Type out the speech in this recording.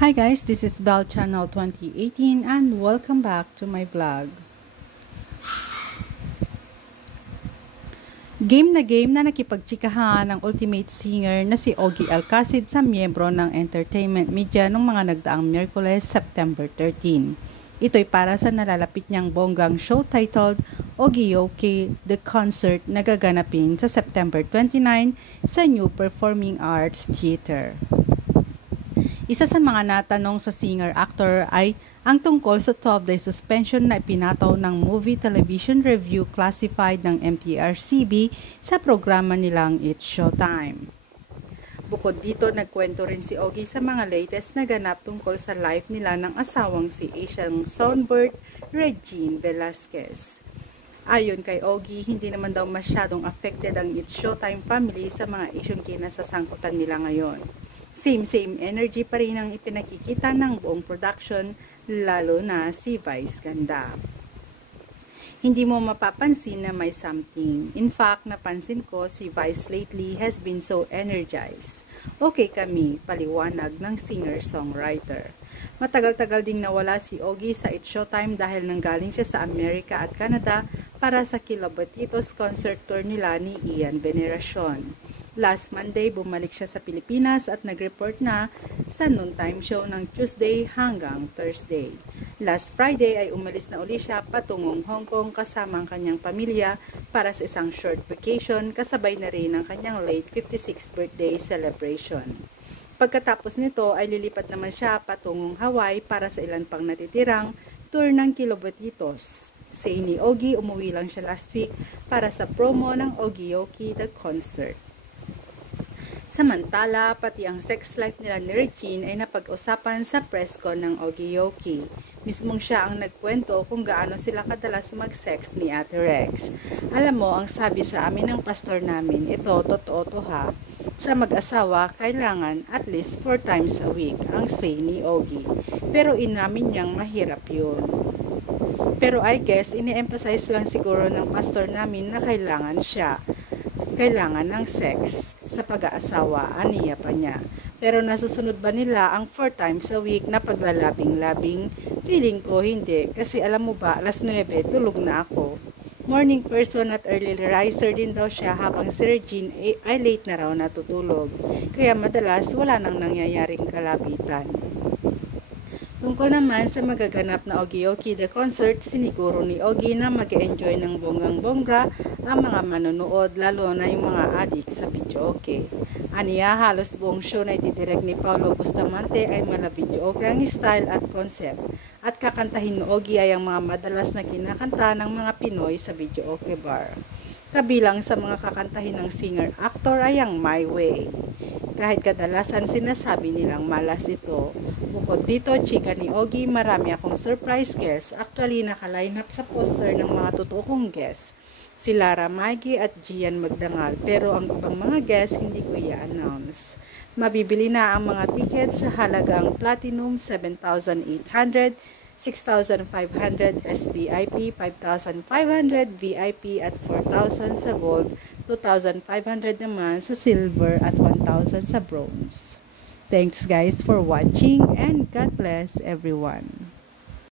Hi guys, this is Bell Channel 2018 and welcome back to my vlog. Game na nakipagtsikahan ang ultimate singer na si Ogie Alcacid sa miyembro ng entertainment media noong mga nagdaang Miyerkules, September 13. Ito'y para sa nalalapit niyang bonggang show titled Ogie The Concert na gaganapin sa September 29 sa New Performing Arts Theater. Isa sa mga natanong sa singer-actor ay ang tungkol sa 12-day suspension na ipinataw ng Movie Television Review Classified ng MTRCB sa programa nilang It's Showtime. Bukod dito, nagkwento rin si Ogie sa mga latest na ganap tungkol sa life nila ng asawang si Asian songbird Regine Velasquez. Ayon kay Ogie, hindi naman daw masyadong affected ang It's Showtime family sa mga isyong kinasasangkutan nila ngayon. Same energy pa rin ang ipinakikita ng buong production, lalo na si Vice Ganda. Hindi mo mapapansin na may something. In fact, napansin ko si Vice lately has been so energized. Okay kami, paliwanag ng singer-songwriter. Matagal-tagal ding nawala si Ogie sa It's Showtime dahil nanggaling siya sa Amerika at Canada para sa Kilobatitos concert tour nila ni Ian Veneracion. Last Monday, bumalik siya sa Pilipinas at nag-report na sa noontime show ng Tuesday hanggang Thursday. Last Friday ay umalis na uli siya patungong Hong Kong kasama ang kanyang pamilya para sa isang short vacation kasabay na rin ang kanyang late 56th birthday celebration. Pagkatapos nito ay lilipat naman siya patungong Hawaii para sa ilan pang natitirang tour ng Kilobatitos. Say ni Ogie, umuwi lang siya last week para sa promo ng Ogie The Concert. Samantala, pati ang sex life nila ni Regine ay napag-usapan sa press con ng Ogie. Mismong siya ang nagkwento kung gaano sila kadalas mag-sex ni Ate Rex. Alam mo, ang sabi sa amin ng pastor namin, ito, totoo to ha, sa mag-asawa, kailangan at least 4 times a week, ang say ni Ogie. Pero inamin niyang mahirap yun. Pero I guess, ini-emphasize lang siguro ng pastor namin na kailangan ng sex sa pag-aasawa, aniya pa niya. Pero nasusunod ba nila ang 4 times a week na paglalabing-labing? Feeling ko hindi, kasi alam mo ba, alas 9, tulog na ako. Morning person at early riser din daw siya habang si Regine ay late na raw natutulog. Kaya madalas wala nang nangyayaring kalabitan. Tungkol naman sa magaganap na Ogie The Concert, siniguro ni Ogie na mag-enjoy ng bonggang-bongga ang mga manonood, lalo na yung mga adik sa videoke. Aniya, halos buong show na itidirect ni Paulo Bustamante ay mala videoke ang style at concept. At kakantahin ni Ogie ay ang mga madalas na kinakanta ng mga Pinoy sa videoke bar. Kabilang sa mga kakantahin ng singer-actor ay ang My Way. Kahit kadalasan sinasabi nilang malas ito. Bukod dito, chika ni Ogie, marami akong surprise guest. Actually, naka-line up sa poster ng mga totoo kong guest. Si Lara Maggie at Gian Magdangal. Pero ang ibang mga guest, hindi ko i-announce. Mabibili na ang mga tickets sa halagang Platinum 7,800, 6,500 SVIP, 5,500 VIP at 4,000 sa Gold, 2,500 naman sa Silver at 1,000 sa Bronze. Thanks guys for watching and God bless everyone.